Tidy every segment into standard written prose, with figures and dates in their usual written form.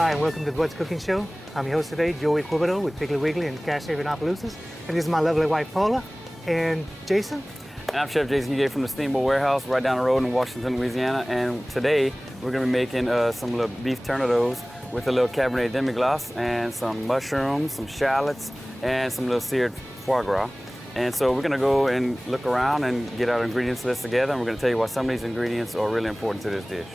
Hi, and welcome to the What's Cooking Show. I'm your host today, Joey Quibido with Piggly Wiggly and Cash Saver in Opelousas. And this is my lovely wife, Paula. And Jason? And I'm Chef Jason Huguet from the Steamboat Warehouse right down the road in Washington, Louisiana. And today we're going to be making some little beef tournedos with a little Cabernet demi-glace and some mushrooms, some shallots, and some little seared foie gras. And so we're going to go and look around and get our ingredients list together. And we're going to tell you why some of these ingredients are really important to this dish.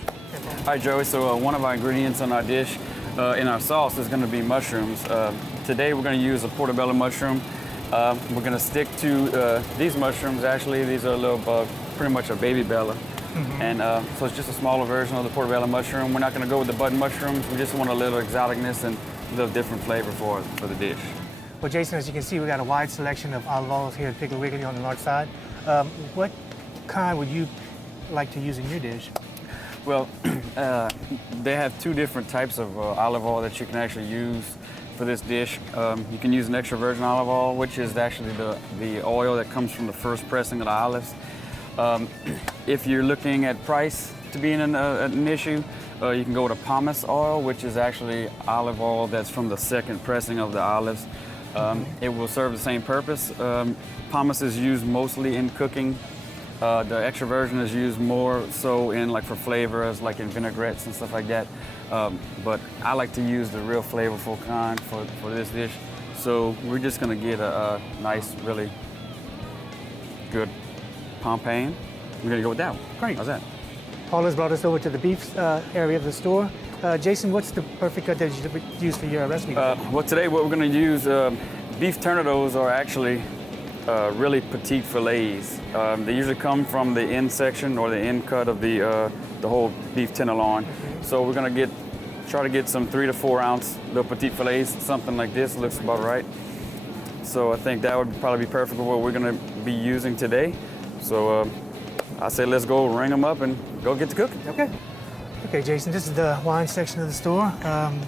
All right, Joey, so one of our ingredients on our dish in our sauce is going to be mushrooms. Today we're going to use a portobello mushroom. We're going to stick to these mushrooms. Actually, these are a little, pretty much a baby bella. And so it's just a smaller version of the portobello mushroom. We're not going to go with the button mushrooms. We just want a little exoticness and a little different flavor for the dish. Well, Jason, as you can see, we got a wide selection of olive oils here at Piggly Wiggly on the north side. What kind would you like to use in your dish? Well, they have two different types of olive oil that you can actually use for this dish. You can use an extra virgin olive oil, which is actually the oil that comes from the first pressing of the olives. If you're looking at price to being an issue, you can go with a pomace oil, which is actually olive oil that's from the second pressing of the olives. It will serve the same purpose. Pomace is used mostly in cooking. The extra virgin is used more so in for flavors, like in vinaigrettes and stuff like that. But I like to use the real flavorful kind for this dish. So we're just gonna get a nice, really good Pompane. We're gonna go with that one. Great. How's that? Paula's brought us over to the beef area of the store. Jason, what's the perfect cut that you use for your recipe? Well, today what we're gonna use, beef tournedos are actually really petite fillets. They usually come from the end section or the end cut of the whole beef tenderloin. So we're gonna try to get some 3 to 4 ounce little petite fillets. Something like this looks about right. So I think that would probably be perfect for what we're gonna be using today. So I say let's go ring them up and go get to cooking. Okay. Okay, Jason, this is the wine section of the store.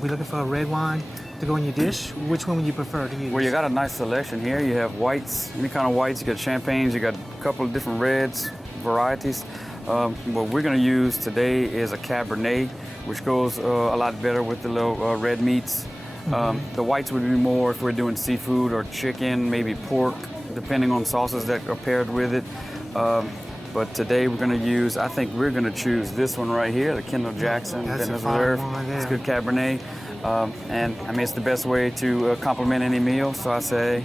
We're looking for a red wine to go in your dish. Which one would you prefer to use? Well, you got a nice selection here. You have whites, any kind of whites. You got champagnes. You got a couple of different reds, varieties. What we're going to use today is a Cabernet, which goes a lot better with the little red meats. The whites would be more if we're doing seafood or chicken, maybe pork, depending on sauces that are paired with it. But today we're going to use, I think we're going to choose this one right here, the Kendall Jackson Vintner's Reserve. It's good Cabernet. And I mean, it's the best way to complement any meal. So I say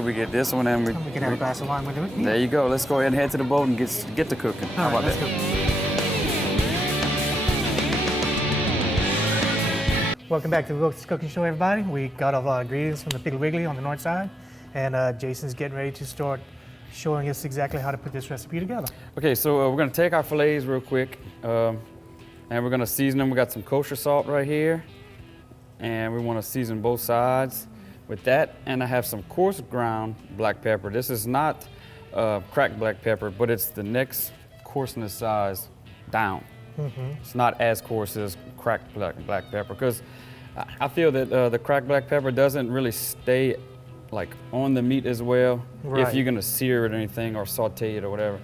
we get this one, and we can have a glass of wine with it. There you go. Let's go ahead and head to the boat and get to cooking. How about that? Welcome back to the What's Cooking Show, everybody. We got all our ingredients from the Piggly Wiggly on the north side, and Jason's getting ready to start showing us exactly how to put this recipe together. Okay, so we're going to take our fillets real quick, and we're going to season them. We got some kosher salt right here. And we want to season both sides with that. And I have some coarse ground black pepper. This is not cracked black pepper, but it's the next coarseness size down. It's not as coarse as cracked black pepper, because I feel that the cracked black pepper doesn't really stay on the meat as well. Right. If you're going to sear it or anything or saute it or whatever.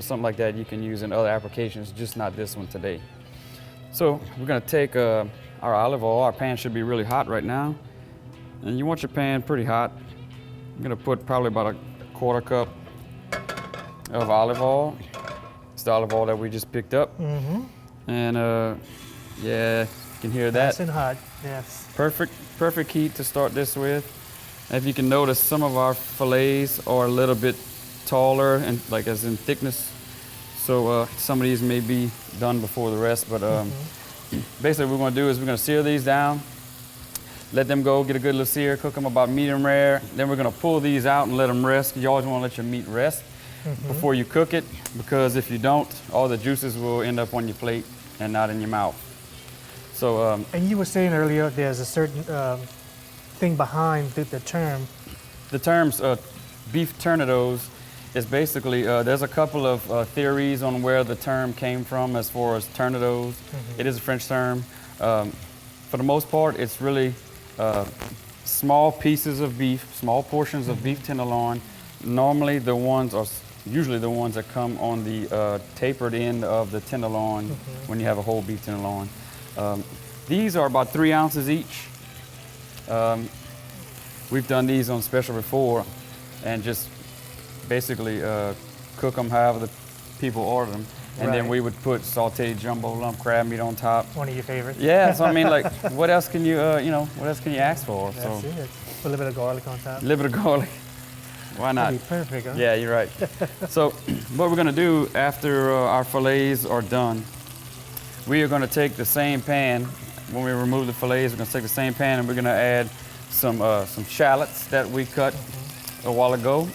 Something like that you can use in other applications, just not this one today. So we're going to take our olive oil. Our pan should be really hot right now. And you want your pan pretty hot. I'm gonna put probably about a 1/4 cup of olive oil. It's the olive oil that we just picked up. And yeah, you can hear that. Nice and hot, yes. Perfect heat to start this with. If you can notice, some of our fillets are a little bit taller and as in thickness. So some of these may be done before the rest, but basically what we're going to do is we're going to sear these down, let them go, get a good little sear, cook them about medium rare. Then we're going to pull these out and let them rest. You always want to let your meat rest before you cook it, because if you don't, all the juices will end up on your plate and not in your mouth. So. And you were saying earlier there's a certain thing behind the term. The terms beef tournedos is basically, there's a couple of theories on where the term came from as far as tournedos. It is a French term. For the most part, it's really small pieces of beef, small portions of beef tenderloin. Normally usually the ones that come on the tapered end of the tenderloin when you have a whole beef tenderloin. These are about 3 ounces each. We've done these on special before and just basically cook them however the people order them. And then Right. we would put sauteed jumbo lump crab meat on top. One of your favorites. Yeah, so I mean, like, what else can you, what else can you ask for? That's So it. Put a little bit of garlic on top. a little bit of garlic. Why not? That'd be perfect, huh? Yeah, you're right. So what we're gonna do after our fillets are done, we are gonna take the same pan. When we remove the fillets, we're gonna take the same pan and we're gonna add some shallots that we cut a while ago.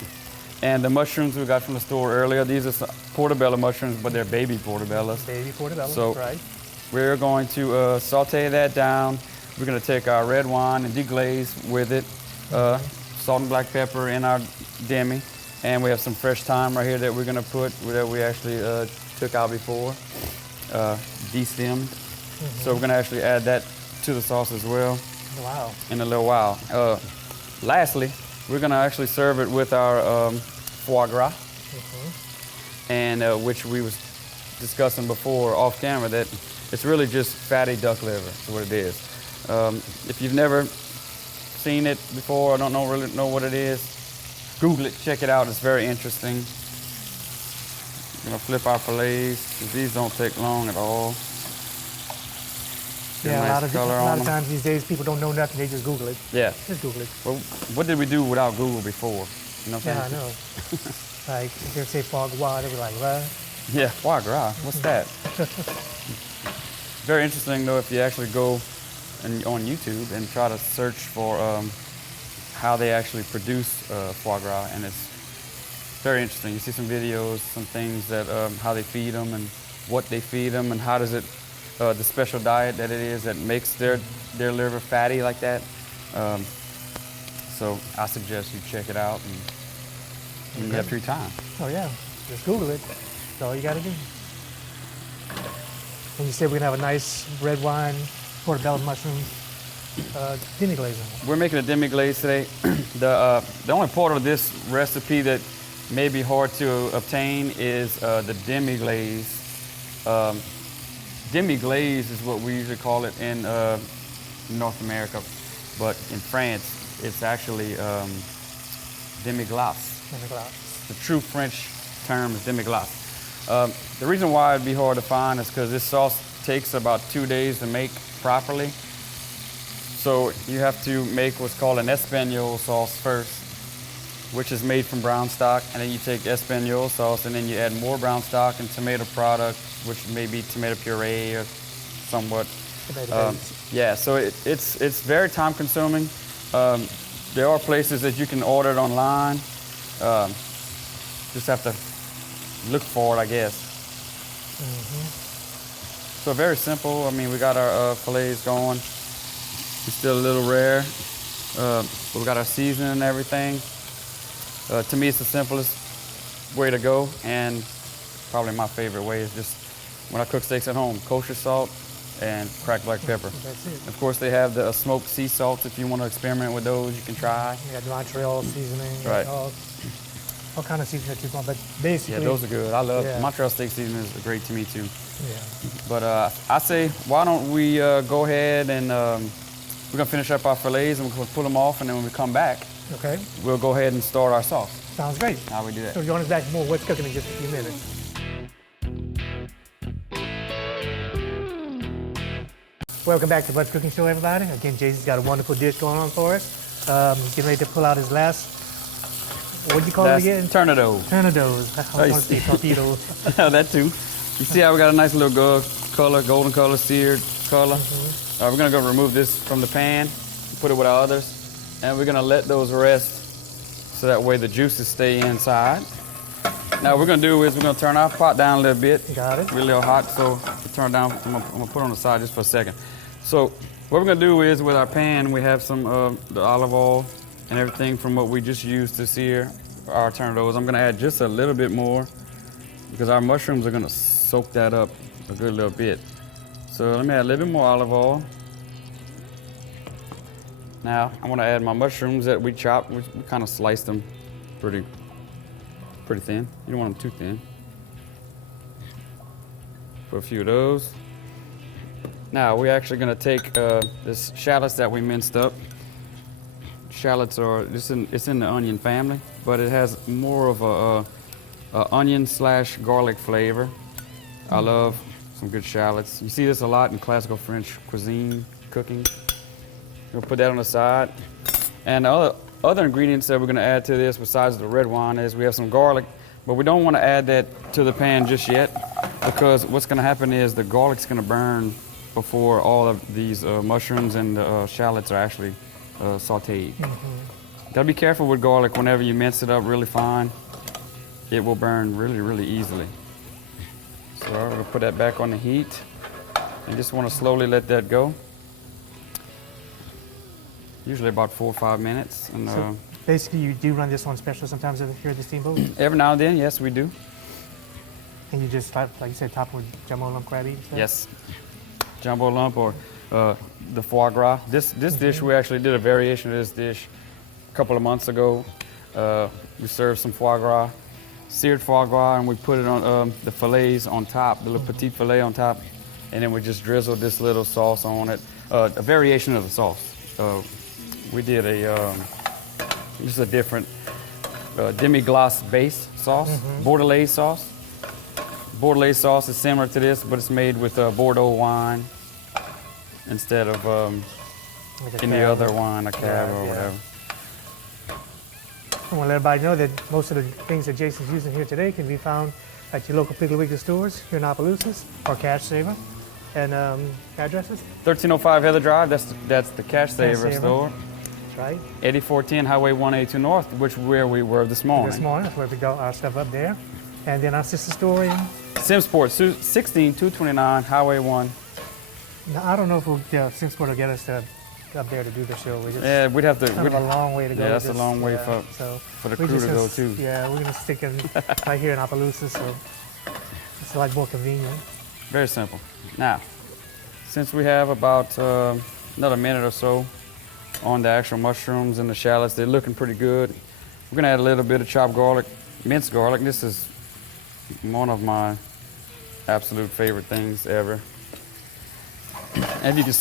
And the mushrooms we got from the store earlier. These are some portobello mushrooms, but they're baby portobellos. Baby portobello, So right. we're going to saute that down. We're gonna take our red wine and deglaze with it. Salt and black pepper in our demi. And we have some fresh thyme right here that we're gonna put, that we actually took out before, de-stemmed. So we're gonna actually add that to the sauce as well Wow. in a little while. Lastly, we're gonna actually serve it with our foie gras, and which we was discussing before off camera, that it's really just fatty duck liver, is what it is. If you've never seen it before, I don't really know what it is, Google it, check it out, it's very interesting. We're gonna flip our fillets, 'cause these don't take long at all. Get Yeah, nice a lot of color on them. times these days people don't know nothing, they just Google it. Yeah. Just Google it. Well, what did we do without Google before? You know what I'm Yeah, I saying? know. Like, if they say foie gras, they'll be like, what? Yeah, foie gras. What's that? Very interesting though if you actually go on YouTube and try to search for how they actually produce foie gras, and it's very interesting. You see some videos, some things that how they feed them and what they feed them, and how does it the special diet that it is that makes their liver fatty like that. So I suggest you check it out and when you have free time. Oh yeah, just Google it. That's all you gotta do. And you said we're gonna have a nice red wine, portobello mushroom, demi-glaze on it. We're making a demi-glaze today. The only part of this recipe that may be hard to obtain is the demi-glaze. Demi-glaze is what we usually call it in North America, but in France it's actually demi-glace. Demi-glace. The true French term is demi-glace. The reason why it'd be hard to find is because this sauce takes about 2 days to make properly. So you have to make what's called an Espagnole sauce first, which is made from brown stock, and then you take Espagnole sauce and then you add more brown stock and tomato product, which may be tomato puree or somewhat. Tomato base. Yeah, so it's very time consuming. There are places that you can order it online. Just have to look for it, I guess. So very simple. I mean, we got our fillets going. It's still a little rare, but we got our seasoning and everything. To me, it's the simplest way to go, and probably my favorite way is just when I cook steaks at home, kosher salt and cracked black pepper. That's it. Of course, they have the smoked sea salts. If you want to experiment with those, you can try. You got Montreal seasoning. Right. All kind of seasoning that you want, but basically. Yeah, those are good. I love Yeah. Montreal steak seasoning is great to me too. Yeah. But I say, why don't we go ahead and we're gonna finish up our fillets and we're gonna pull them off, and then when we come back, Okay. we'll go ahead and start our sauce. Sounds great. How we do that? So join us back for more What's Cooking in just a few minutes. Welcome back to What's Cooking Show, everybody. Again, Jason's got a wonderful dish going on for us. He's getting ready to pull out his last, what do you call That's it again? Tornado. Tornadoes. I was going to say torpedoes. That too. You see how we got a nice little color, golden color, seared color? We're gonna go remove this from the pan, put it with our others, and we're gonna let those rest so that way the juices stay inside. Now what we're gonna do is we're gonna turn our pot down a little bit. Got it. Really hot, so we turn it down. I'm gonna put it on the side just for a second. So what we're gonna do is with our pan, we have some the olive oil and everything from what we just used to sear our tornadoes. I'm gonna add just a little bit more because our mushrooms are gonna soak that up a good little bit. So let me add a little bit more olive oil. Now I want to add my mushrooms that we chopped. We kind of sliced them pretty thin. You don't want them too thin. Put a few of those. Now we're actually gonna take this shallots that we minced up. Shallots are it's in the onion family, but it has more of a onion / garlic flavor. I love some good shallots. You see this a lot in classical French cuisine cooking. We'll put that on the side. And the other ingredients that we're gonna add to this besides the red wine is we have some garlic, but we don't wanna add that to the pan just yet because what's gonna happen is the garlic's gonna burn before all of these mushrooms and shallots are actually sauteed. Gotta be careful with garlic whenever you mince it up really fine. It will burn really, really easily. So we're gonna put that back on the heat and just wanna slowly let that go. Usually about 4 or 5 minutes. And, So basically you do run this on special sometimes here at the Steamboat? every now and then, yes, we do. And you just, like you said, top with jumbo lump crab eats? Yes. Jumbo lump or the foie gras. This dish, we actually did a variation of this dish a couple of months ago. We served some foie gras, seared foie gras, and we put it on the fillets on top, the little petite fillet on top, and then we just drizzled this little sauce on it, a variation of the sauce. We did just a different demi-glace base sauce, Bordelaise sauce. Bordelaise sauce is similar to this, but it's made with Bordeaux wine instead of Like any cab other or- wine, a cab or yeah. whatever. I want to let everybody know that most of the things that Jason's using here today can be found at your local Piggly Wiggly stores here in Opelousas or Cash Saver. And addresses? 1305 Heather Drive, that's the Cash Saver Saver. store. That's right. 8410 Highway 182 North, which where we were this morning. This morning, that's where we got our stuff up there. And then our sister store in. Simsport, 16229 Highway 1. Now, I don't know if Simsport will get us up there to do the show. We just, Yeah, we'd have to. kind of a long way to go. Yeah, with that's a this. long way Yeah, for the we crew just to go gonna- too. Yeah, we're gonna stick in right here in Opelousas, so it's like more convenient. Very simple. Now, since we have about another minute or so on the actual mushrooms and the shallots, they're looking pretty good. We're gonna add a little bit of chopped garlic, minced garlic. This is one of my absolute favorite things ever. And you can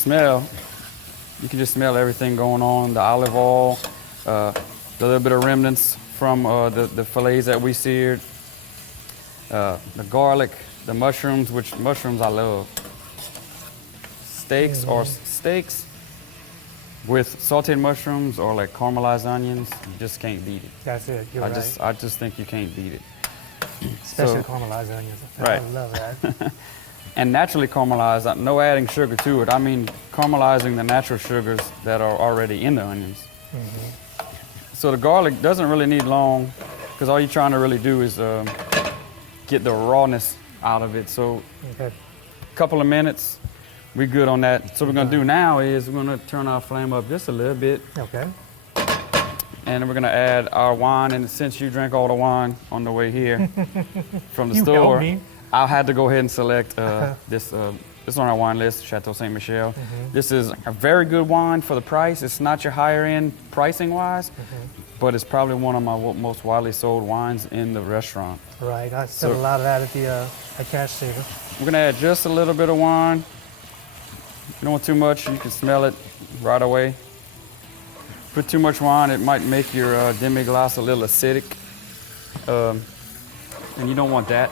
just smell everything going on, the olive oil, the little bit of remnants from the fillets that we seared, the garlic, the mushrooms, which mushrooms I love. Steaks or steaks with sauteed mushrooms or like caramelized onions, you just can't beat it. That's it. You're right. I just think you can't beat it. Especially so- caramelized onions. Right. I love that. And naturally caramelized, no adding sugar to it. I mean caramelizing the natural sugars that are already in the onions. So the garlic doesn't really need long because all you're trying to really do is get the rawness out of it. So Okay. a couple of minutes, we're good on that. So what we're gonna do now is we're gonna turn our flame up just a little bit Okay. and then we're gonna add our wine. And since you drank all the wine on the way here from the You helped store, me. I had to go ahead and select this. This is on our wine list, Chateau Saint Michel. This is a very good wine for the price. It's not your higher end pricing wise, but it's probably one of my most widely sold wines in the restaurant. Right. I sell So- a lot of that at Cash Saver. We're gonna add just a little bit of wine. You don't want too much, you can smell it right away. Put too much wine, it might make your demi-glace a little acidic. And you don't want that.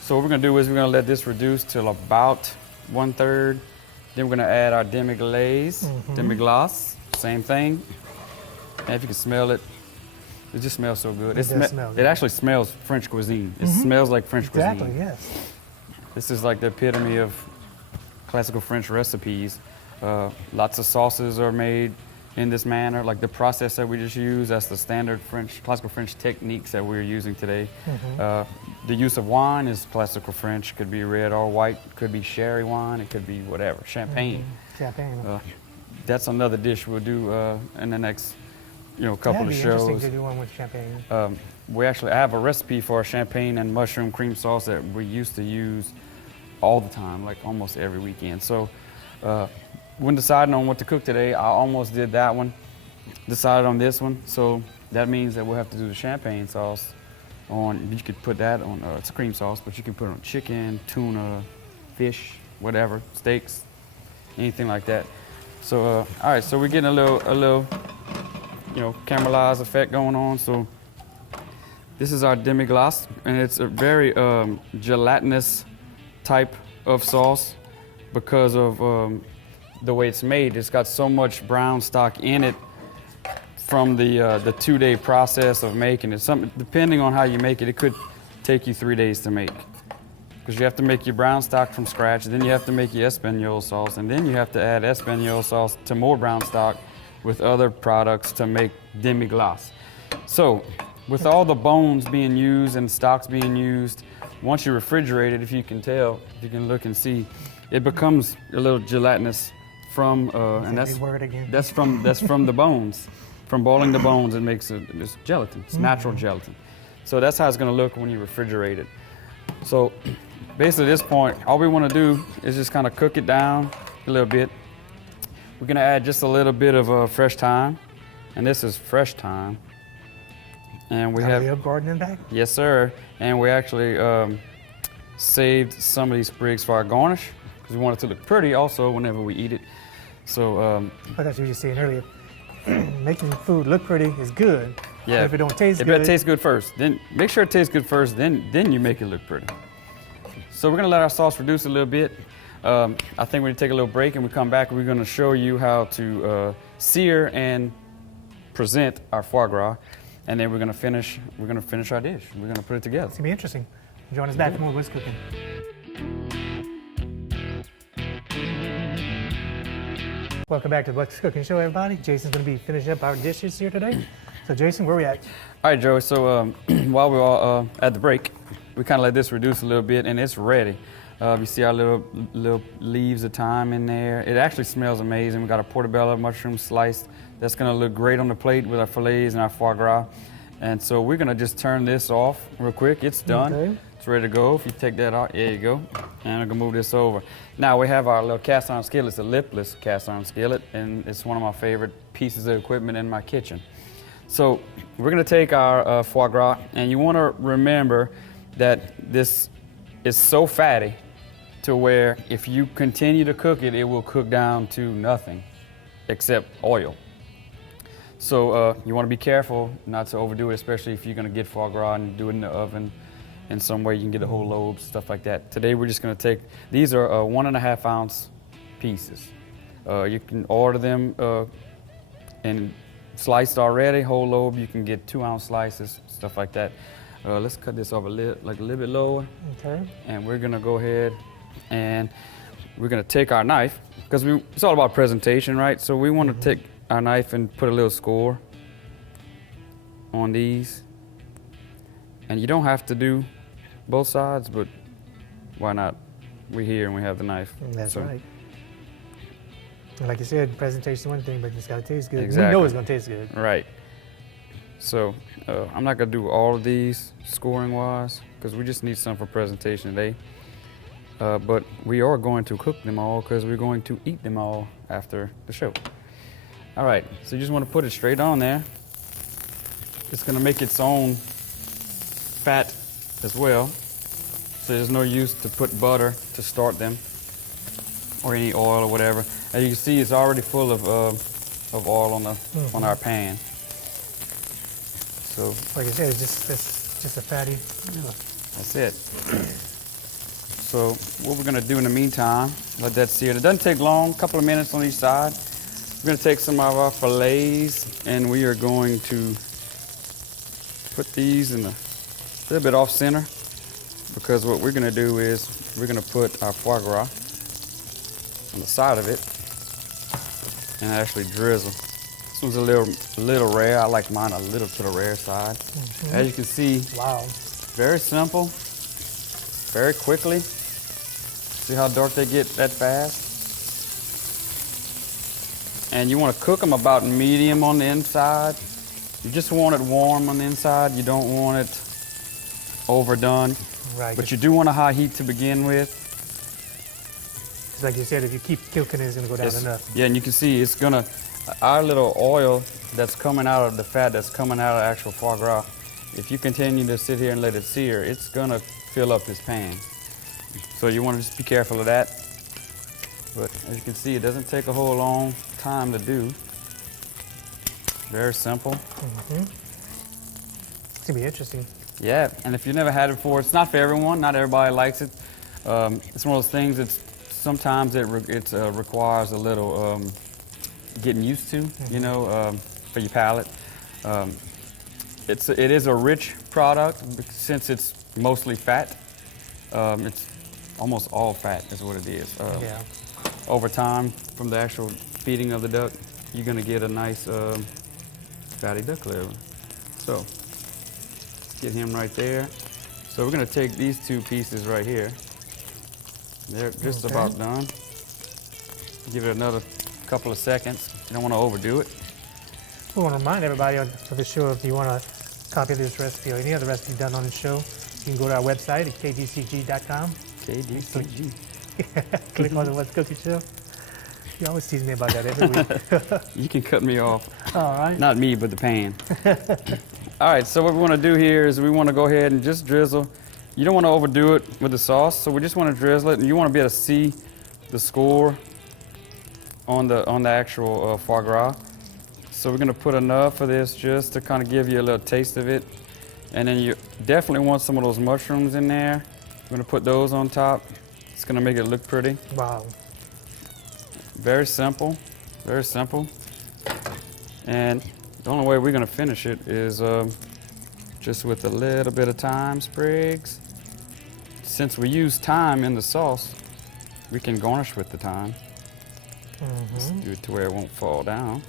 So what we're gonna do is we're gonna let this reduce till about 1/3. Then we're gonna add our demi-glace, same thing. And if you can smell it, it just smells so good. It does smell It good. actually smells French cuisine. It smells like French Exactly. cuisine. Yes. This is like the epitome of classical French recipes. Lots of sauces are made in this manner, like the process that we just used. That's the standard classical French techniques that we're using today. The use of wine is classical French. Could be red or white. Could be sherry wine. It could be whatever. Champagne. Champagne. That's another dish we'll do in the next, couple That'd of be interesting shows. to do one with champagne. I have a recipe for a champagne and mushroom cream sauce that we used to use all the time, like almost every weekend. So when deciding on what to cook today, I almost did that one, decided on this one. So that means that we'll have to do the champagne sauce on, you could put that on, it's a cream sauce, but you can put it on chicken, tuna, fish, whatever, steaks. anything like that. So, all right, so we're getting a little, you know, caramelized effect going on. So this is our demi-glace, and it's a very gelatinous type of sauce because of the way it's made. It's got so much brown stock in it from the 2-day process of making it. Depending on how you make it, it could take you 3 days to make. Because you have to make your brown stock from scratch, then you have to make your Espagnole sauce, and then you have to add Espagnole sauce to more brown stock with other products to make demi-glace. So, with all the bones being used and stocks being used, once you refrigerate it, if you can tell, if you can look and see, it becomes a little gelatinous from, and that's from the bones. From boiling the bones, it makes this gelatin. It's natural gelatin. So that's how it's going to look when you refrigerate it. So basically at this point, all we want to do is just kind of cook it down a little bit. We're going to add just a little bit of fresh thyme, and this is fresh thyme. And we have garden back? Yes, sir. And we actually saved some of these sprigs for our garnish because we want it to look pretty also whenever we eat it. So but that's what you were saying earlier. Making food look pretty is good. Yeah. But if it don't taste good, it better taste good first. Then make sure it tastes good first. Then you make it look pretty. So we're gonna let our sauce reduce a little bit. I think we're gonna take a little break, and we come back. We're gonna show you how to sear and present our foie gras, and then we're gonna finish our dish. We're gonna put it together. It's gonna be interesting. Join us back for more What's Cooking. Welcome back to the What's Cooking Show, everybody. Jason's going to be finishing up our dishes here today. So, Jason, where are we at? All right, Joey. So while we're all at the break, we kind of let this reduce a little bit, and it's ready. You see our little leaves of thyme in there. It actually smells amazing. We got a portobello mushroom sliced. That's going to look great on the plate with our fillets and our foie gras. And so we're going to just turn this off real quick. It's done. Okay. It's ready to go. If you take that out, there you go. And I'm going to move this over. Now we have our little cast iron skillet. It's a lipless cast iron skillet, and it's one of my favorite pieces of equipment in my kitchen. So we're going to take our foie gras, and you want to remember that this is so fatty to where if you continue to cook it, it will cook down to nothing except oil. So you want to be careful not to overdo it, especially if you're going to get foie gras and do it in the oven. In some way you can get a whole lobe, stuff like that. Today we're just going to take, these are 1.5 ounce pieces. You can order them and sliced already, whole lobe. You can get 2 ounce slices, stuff like that. Let's cut this off a little bit lower. Okay. And we're going to go ahead and we're going to take our knife, because it's all about presentation, right? So we want to take our knife and put a little score on these. And you don't have to do both sides, but why not? We're here and we have the knife. That's right. And like you said, presentation one thing, but it's got to taste good. Exactly. We know it's going to taste good. Right. So I'm not going to do all of these scoring-wise, because we just need some for presentation today. But we are going to cook them all, because we're going to eat them all after the show. All right, so you just want to put it straight on there. It's going to make its own fat as well, so there's no use to put butter to start them or any oil or whatever. As you can see, it's already full of oil on our pan. So like I said, it's just a fatty. That's it. So what we're going to do in the meantime, let that sear. It doesn't take long, a couple of minutes on each side. We're going to take some of our fillets, and we are going to put these in a little bit off center, because what we're going to do is we're going to put our foie gras on the side of it and actually drizzle. This one's a little rare. I like mine a little to the rare side. As you can see, wow, very simple, very quickly. See how dark they get that fast? And you want to cook them about medium on the inside. You just want it warm on the inside. You don't want it overdone. Right. But you do want a high heat to begin with. It's like you said, if you keep cooking it, it's going to go down enough. Yeah, and you can see it's going to, our little oil that's coming out of the fat that's coming out of actual foie gras, if you continue to sit here and let it sear, it's going to fill up this pan. So you want to just be careful of that. But as you can see, it doesn't take a whole long time to do. Very simple. It's gonna be interesting. Yeah, and if you've never had it before, it's not for everyone. Not everybody likes it. It's one of those things that sometimes it requires a little getting used to, you know, for your palate. It is a rich product since it's mostly fat. It's almost all fat is what it is. Yeah. Over time, from the actual feeding of the duck, you're gonna get a nice fatty duck liver. So, get him right there. So we're gonna take these two pieces right here. They're just about done. Give it another couple of seconds. You don't wanna overdo it. We want to remind everybody for the show, if you want to copy this recipe or any other recipe done on the show, you can go to our website at kdcg.com. KDCG. Click on the What's Cooking Show. You always tease me about that every week. You can cut me off. All right. Not me, but the pan. All right, so what we want to do here is we want to go ahead and just drizzle. You don't want to overdo it with the sauce, so we just want to drizzle it, and you want to be able to see the score on the actual foie gras. So we're going to put enough of this just to kind of give you a little taste of it. And then you definitely want some of those mushrooms in there. We're going to put those on top. It's going to make it look pretty. Wow. Very simple, very simple. And the only way we're going to finish it is just with a little bit of thyme sprigs. Since we use thyme in the sauce, we can garnish with the thyme. Just do it to where it won't fall down.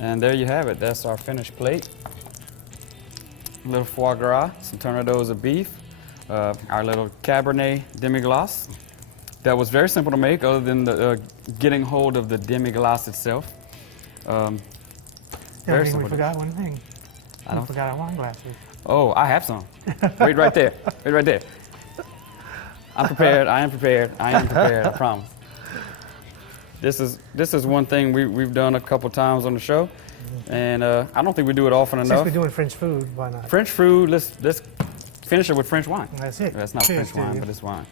And there you have it. That's our finished plate. A little foie gras, some tournedos of beef, our little Cabernet demi-glace. That was very simple to make, other than the getting hold of the demi-glace itself. Very simple. We forgot one thing. I don't. Forgot our wine glasses. Oh, I have some. Wait right there. Wait right there. I'm prepared. I am prepared. I am prepared. I promise. This is one thing we've done a couple times on the show, and I don't think we do it often enough. Since we're doing French food, why not? French food. Let's finish it with French wine. That's it. That's not Cheers French wine, to you. but it's wine.